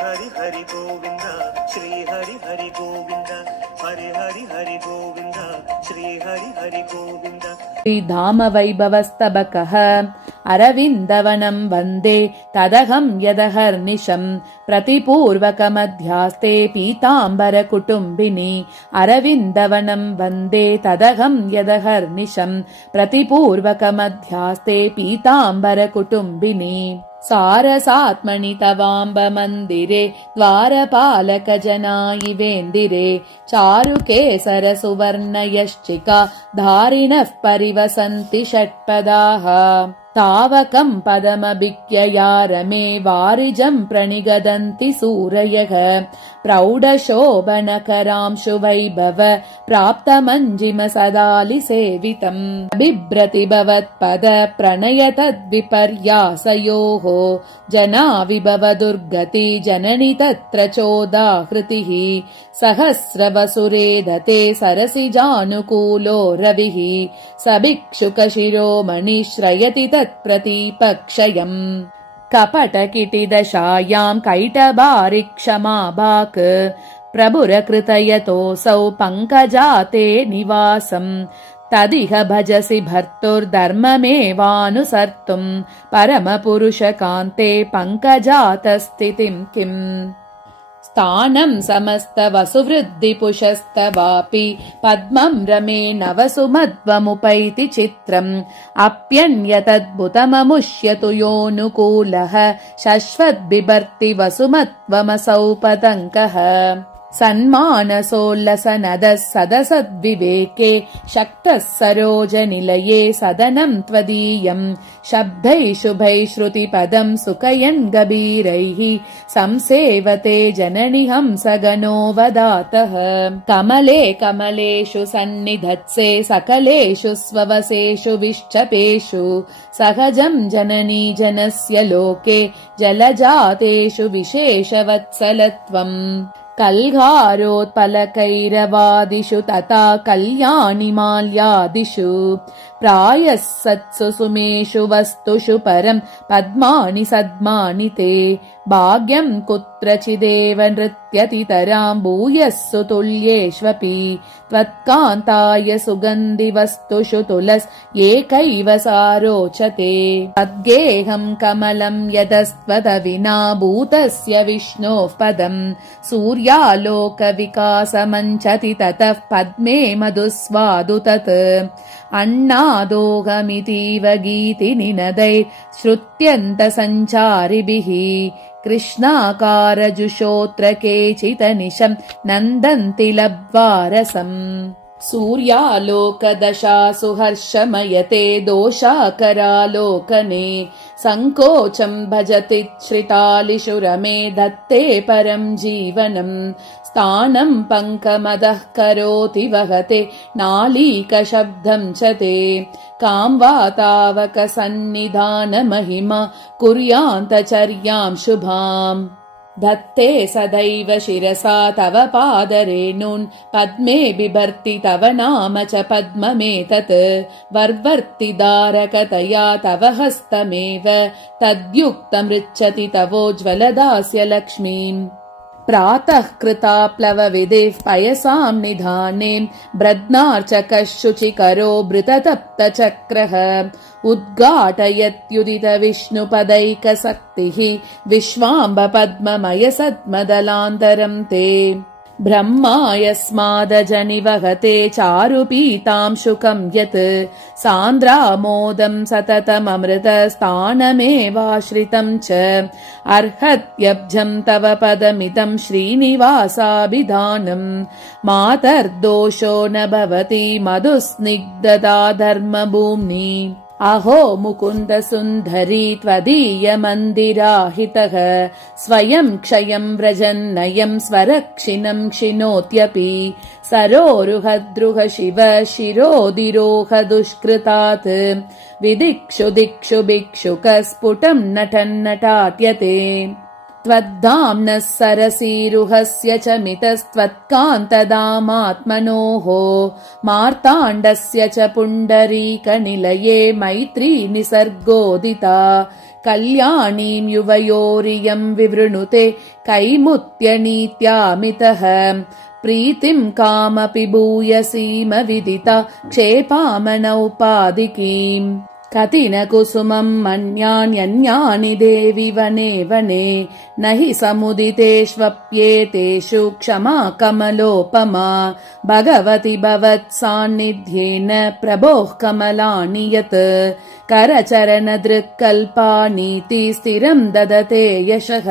हरि हरि गोविंद श्री हरि हरि गोविंद हरि हरि हरि गोविंद श्री हरि हरि गोविंद धाम वैभवस्तबकः अरविन्दवनं वन्दे तदहं यदहर्निशं प्रतिपूर्वकमध्यास्ते पीताम्बरकुटुम्बिनी अरविन्दवनं वन्दे तदहं यदहर्निशं प्रतिपूर्वकमध्यास्ते पीताम्बरकुटुम्बिनी सारसात्मनि तवाम्ब मन्दिरे द्वारपालकजनायिवेन्दिरे चारुकेसर सुवर्णयश्चिका धारिणः परिवसन्ति षट्पदाः तावकं पदमभिज्ञया रमे वारिजं प्रणिगदन्ति सूरयः प्रौढशोभनकरांशु वैभव प्राप्तमञ्जिम सदालिसेवितम् बिभ्रति भवत्पद प्रणय तद्विपर्यासयोः जना विभव दुर्गति जननि तत्र चोदाहृतिः सहस्रवसुरेदते सरसिजानुकूलो रविः सभिक्षुकशिरोमणि श्रयति तत्प्रतीपक्षयम् कपटकिटिदशायां कैटभारिक्षमाभाक् प्रभुरकृतयतोऽसौ पङ्कजाते निवासम् तदिह भजसि भर्तुर्धर्ममेवानुसर्तुम् परमपुरुषकान्ते पङ्कजातस्थितिम् किम् स्थानं समस्तवसुवृद्धिपुषस्तवापि पद्मं रमे नवसुमध्वमुपैति चित्रम् अप्यन्यतद्भुतममुष्यतु योऽनुकूलः शश्वद्बिभर्ति वसुमध्वमसौ पतङ्कः सन्मानसोल्लसनदः सदसद्विवेके शक्तः सरोजनिलये सदनं त्वदीयम् शब्दैः शुभैः श्रुतिपदं सुकयन् गभीरैः संसेवते जननि हंसगणो वदातः कमले कमलेषु सन्निधत्से सकलेषु स्ववसेषु विश्चपेषु सहजं जननी जनस्य लोके जलजातेषु विशेषवत्सलत्वम् कल्घारोत्पलकैरवादिषु तथा कल्याणिमाल्यादिषु प्रायः सत्सु सुमेषु वस्तुषु परं पद्मानि सद्मानि ते भाग्यं कुत्रचिदेव नृत्यतितरां भूयस्सु तुल्येष्वपि त्वत्कान्ताय सुगन्धिवस्तुषु तुलस् एकैव सारोचते तद्गेहं कमलं यतस्त्वत विना भूतस्य विष्णोः पदम् सूर्यालोकविकासमञ्चति ततः पद्मे मधुस्वादु तत् अन्नादोगमितीव गीतिनिनदैश्रुत्यन्तसञ्चारिभिः कृष्णाकारजुषोऽत्र केचितनिशं नन्दन्ति लब्ध्वा रसम् सूर्यालोकदशासु हर्षमयते दोषाकरालोकने सङ्कोचम् भजति श्रितालिषु रमे दत्ते परं जीवनम् स्थानं पङ्कमदः करोति वहते नालीकशब्दं च ते काम्वातावकसन्निधानमहिमा कुर्यान्तचर्यां शुभाम् धत्ते सदैव शिरसा तव पादरेणून् पद्मे बिभर्ति तव नाम च पद्ममेतत् वर्वर्तिदारकतया तव हस्तमेव तद्युक्तमृच्छति तवोज्ज्वलदास्य लक्ष्मीम् प्रातः कृताप्लवविधिः पयसां निधाने ब्रध्नार्चकः शुचिकरो भृततप्तचक्रः उद्घाटयत्युदित विष्णुपदैकशक्तिः विश्वाम्ब पद्ममय सद्मदलान्तरं ते ब्रह्मा यस्मादजनिवहते चारुपीतांशुकं यत् सान्द्रामोदं सततममृतस्थानमेवाश्रितं च अर्हत्यब्जं तव पदमिदं श्रीनिवासाभिधानम् मातर्दोषो न भवति मधुस्निग्धता धर्मभूम्नि अहो मुकुन्द सुन्दरी त्वदीय मन्दिराहितः स्वयं क्षयं व्रजन्नयं स्वरक्षिणं क्षिणोत्यपि सरोरुहद्रुह शिव शिरोदिरोह दुष्कृतात् विदिक्षु दिक्षु भिक्षुकस्फुटं नटन्नटाट्यते त्वद्धाम्नः सरसीरुहस्य च मितस्त्वत्कान्तदामात्मनोः मार्ताण्डस्य च पुण्डरीकनिलये मैत्री निसर्गोदिता कल्याणीं युवयोरियं विवृणुते कैमुत्यनीत्यामितः प्रीतिं कामपि भूयसीमविदिता क्षेपामनौपादिकीम् कतिनकुसुमं मन्यान्यन्यानि देवि वने वने न हि समुदितेष्वप्येतेषु क्षमा कमलोपमा भगवति भवत्सान्निध्येन प्रभोः कमलानि यत् करचरणदृक्कल्पानीति स्थिरं ददते यशः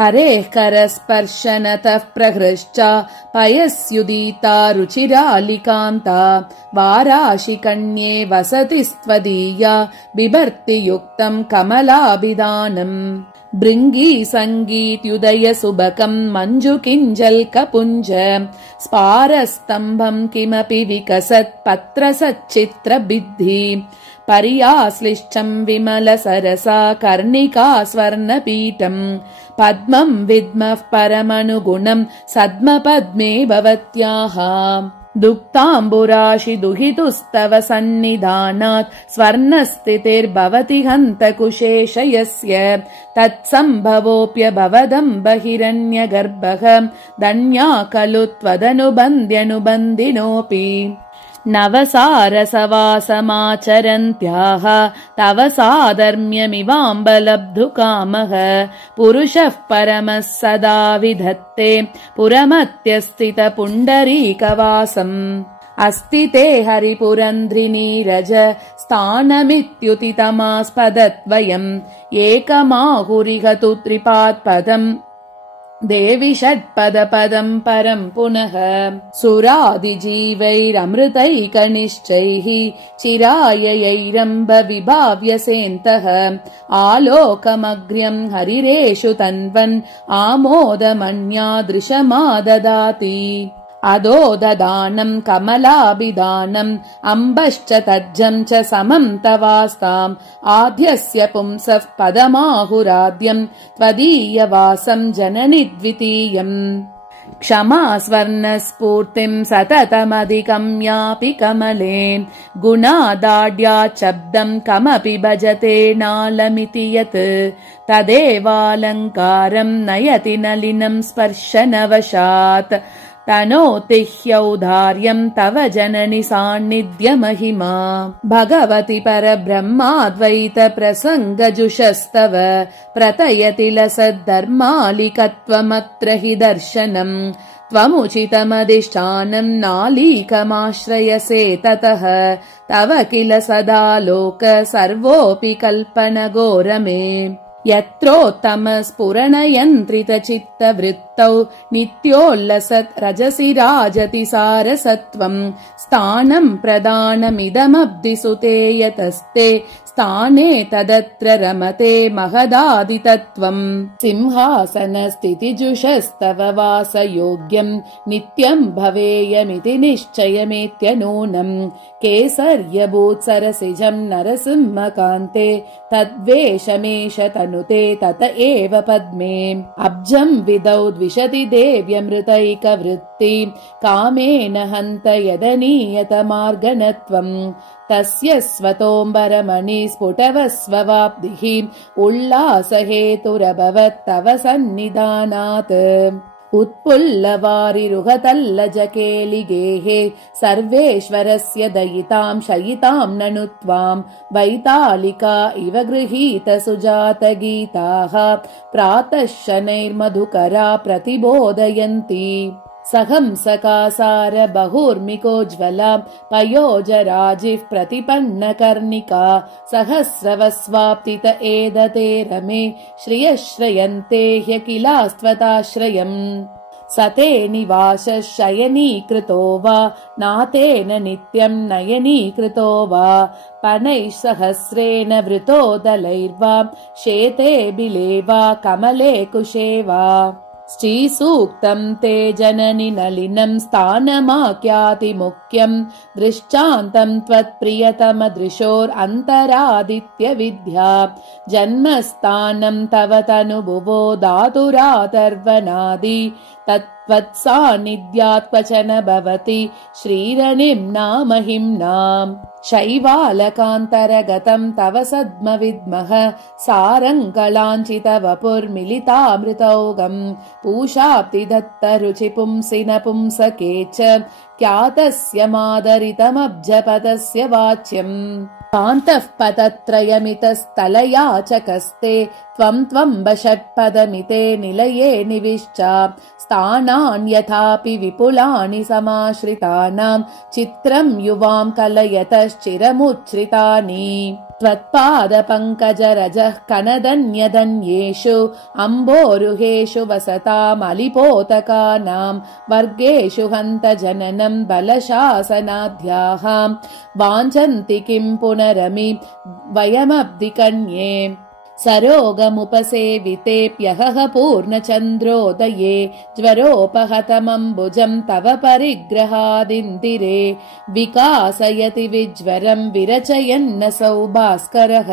हरेः करस्पर्शनतः प्रहृश्च पयस्युदिता रुचिरालिकान्ता वाराशिकन्ये वसति स्त्वदीया बिभर्ति युक्तं कमलाभिधानम् भृङ्गी सङ्गीत्युदय सुबकं मञ्जु किञ्जल्कपुञ्ज स्पारस्तम्भं किमपि विकसत् पत्रसच्चित्रबिद्धि पर्याश्लिष्टं विमलसरसा कर्णिका स्वर्णपीठम् पद्मं विद्मः परमनुगुणं सद्मपद्मे भवत्याः दुक्ताम्बुराशि दुहितुस्तव सन्निधानात् स्वर्णस्थितिर्भवति हन्तकुशेषयस्य तत्सम्भवोऽप्यभवदम्ब हिरण्यगर्भः धन्या खलु त्वदनुबन्ध्यनुबन्धिनोऽपि नवसारसवासमाचरन्त्याः तव साधर्म्यमिवाम्बलब्धुकामः पुरुषः परमः सदा विधत्ते पुरमत्यस्थितपुण्डरीकवासम् अस्ति ते हरिपुरन्ध्रिनीरज स्थानमित्युतितमास्पदद्वयम् एकमाहुरिह तु त्रिपात्पदम् देवि षट्पदपदं परं पुनः सुरादिजीवैरमृतैकनिश्चैः चिराययैरम्ब विभाव्यसेन्तः आलोकमग्र्यं हरिरेषु तन्वन् आमोदमन्यादृशमाददाति अदो ददानं कमलाभिधानम् अम्बश्च तज्जं च समं तवास्ताम् आद्यस्य पुंसः पदमाहुराद्यम् त्वदीयवासं जननि द्वितीयम् क्षमा स्वर्णस्फूर्तिं सततमधिगम्यापि कमले गुणादाढ्याच्छब्दं कमपि भजते नालमिति यत् तदेवालङ्कारं नयति नलिनं स्पर्शनवशात् तनोतिह्यौदार्यं तव जननि सान्निध्यमहिमा भगवति परब्रह्माद्वैत प्रसङ्गजुषस्तव प्रतयति लसद्धर्मालिकत्वमत्र हि दर्शनम् त्वमुचितमधिष्ठानं नालीकमाश्रयसे ततः तव किल सदा लोक सर्वोऽपि कल्पनघोरमे यत्रोत्तमस्फुरणयन्त्रितचित्तवृत्तौ नित्योल्लसत् रजसि राजति सारसत्वम् स्थानं प्रदानमिदमब्धिसुते यतस्ते स्थाने तदत्र रमते महदादितत्वम् सिंहासनस्थितिजुषस्तव वासयोग्यम् नित्यम् भवेयमिति निश्चयमेत्यनूनम् केसर्यभूत्सरसिजम् नरसिंहकान्ते तद्वेषमेष तनुते तत एव पद्मे अब्जम् विदौ द्विषति देव्यमृतैकवृत्ति कामेन हन्त यदनीयतमार्गणत्वम् तस्य स्वतोऽम्बरमणि स्फुटवस्ववाप्तिः उल्लासहेतुरभवत् तव सन्निधानात् उत्पुल्लवारिरुहतल्लजकेलिगेः सर्वेश्वरस्य दयितां शयितां ननु त्वाम् वैतालिका इव गृहीत सुजातगीताः प्रातः शनैर्मधुकरा प्रतिबोधयन्ति सहंसकासार बहुर्मिकोज्ज्वला पयोजराजिः प्रतिपन्नकर्णिका सहस्रवस्वाप्तित एदते रमे श्रियश्रयन्ते ह्यखिलास्त्वताश्रयम् सते निवासः शयनीकृतो वा नातेन नित्यं नयनीकृतो वा पनैः सहस्रेण वृतो दलैर्वा शेते बिले वा कमले कुशे वा श्रीसूक्तम् ते जननि नलिनम् स्थानमाख्यातिमुख्यम् दृष्टान्तम् त्वत्प्रियतमदृशोरन्तरादित्यविद्या जन्मस्थानम् तव तनुभुवो धातुरातर्वनादि तत्त्वत्सान्निध्यात् क्वचन भवति श्रीरनिम्नामहिम्नाम् शैवालकान्तरगतम् तव सद्मविद्मः सारङ्गलाञ्छितवपुर्मिलितामृतौगम् पूषाप्ति दत्तरुचि पुंसि नपुंसके च ख्यातस्य मादरितमब्जपदस्य वाच्यम् कान्तः पदत्रयमितस्तलयाचकस्ते त्वम् षट्पदमिते निलये निविश्च स्थानान्यथापि विपुलानि समाश्रितानाम् चित्रम् युवाम् कलयतश्चिरमुच्छ्रितानि त्वत्पादपङ्कजरजः कनदन्यदन्येषु अम्बोरुहेषु वसतामलिपोतकानाम् वर्गेषु हन्त जननम् बलशासनाध्याः वाञ्छन्ति किम् पुनरमि वयमब्धिकन्ये सरोगमुपसेवितेऽप्यहह पूर्णचन्द्रोदये ज्वरोपहतमम्बुजम् तव परिग्रहादिन्दिरे विकासयति विज्वरम् विरचयन्नसौ भास्करः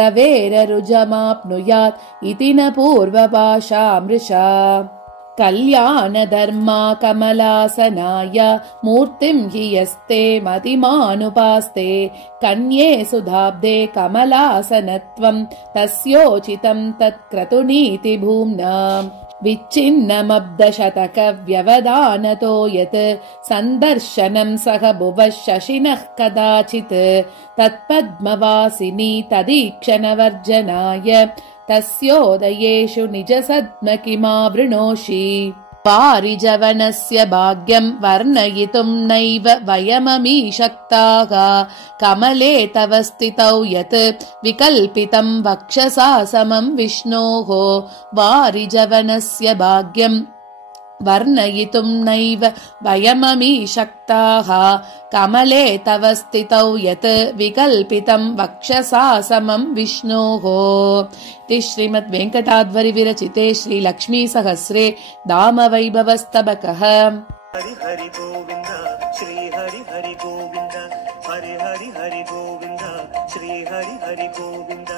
रवेररुजमाप्नुयात् इति न पूर्वभाषामृषा कल्याणधर्मा कमलासनाय मूर्तिम् हि यस्ते मतिमानुपास्ते कन्ये सुधाब्दे कमलासनत्वम् तस्योचितम् तत्क्रतुनीति भूम्ना विच्छिन्नमब्दशतकव्यवधानतो यत् सन्दर्शनम् सह भुवः शशिनः कदाचित् तत्पद्मवासिनी तदीक्षणवर्जनाय तस्योदयेषु निजसद्म किमावृणोषि पारिजवनस्य भाग्यम् वर्णयितुम् नैव वयममीशक्ताः कमले तव स्थितौ यत् विकल्पितम् वक्षसा समम् विष्णोः वारिजवनस्य भाग्यम् वर्णयितुम् नैव वयममीशक्ताः कमले तव स्थितौ यत् विकल्पितम् वक्षसा समम् विष्णोः। श्रीमद्वेङ्कटाध्वरि विरचिते श्रीलक्ष्मीसहस्रे दामवैभवस्तबकः। हरि हरि गोविन्द श्री हरि हरि गोविन्द हरि हरि हरि गोविन्द श्री हरि हरि गोविन्द।